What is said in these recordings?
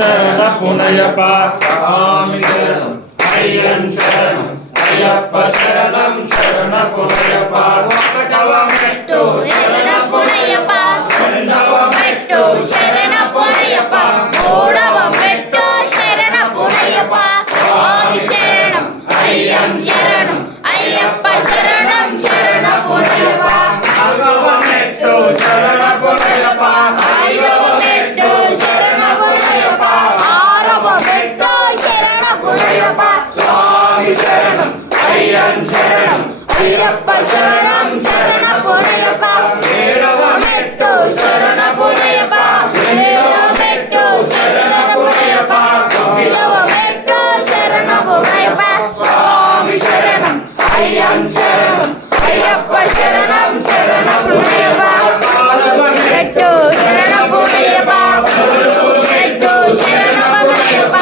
శరణ పునయప స్వామి శరణం అయ్యం శరణం అయ్యప్ప శరణం శరణ పునయప ఒకటవ మెట్టు శరణ పునయప రెండవ మెట్టు శరణ పునయప మూడవ మెట్టు శరణ పునయప స్వామి శరణం అయ్యం శరణం అయ్యప్ప శరణం శరణ పునయప నాలుగవ మెట్టు శరణ పునయప ఐదవ మెట్టు శరణ పునయప ఆరవ మెట్టు శరణ పునయప స్వామి శరణం అయ్యం శరణం అయ్యప్ప శరణం శరణ పునయప ఏడవ మెట్టు శరణ పునయప ఏడవ మెట్టు శరణ పునయప తొమ్మిదవ మెట్టు శరణ పునయప స్వామి శరణం అయ్యం శరణం అయ్యప్ప శరణం శరణ పునయప మెట్టు శరణ పునయప మెట్టు శరణ పునయప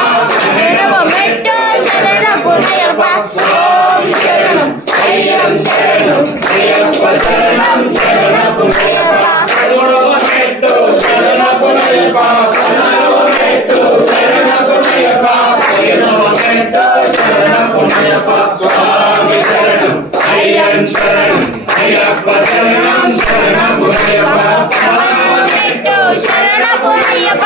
ఏడవ మెట్టు శరణ పునయప స్వామి శరణం అయ్యం శరణం అయ్యప్ప శరణం శరణ పునయప మూడవ మెట్టు శరణ పునయప నాలుగవ మెట్టు శరణ పునయప ఐదవ మెట్టు శరణ పునయప స్వామి శరణం అయ్యం శరణం అయ్యప్ప శరణం శరణ పునయప మెట్టు శరణ పునయప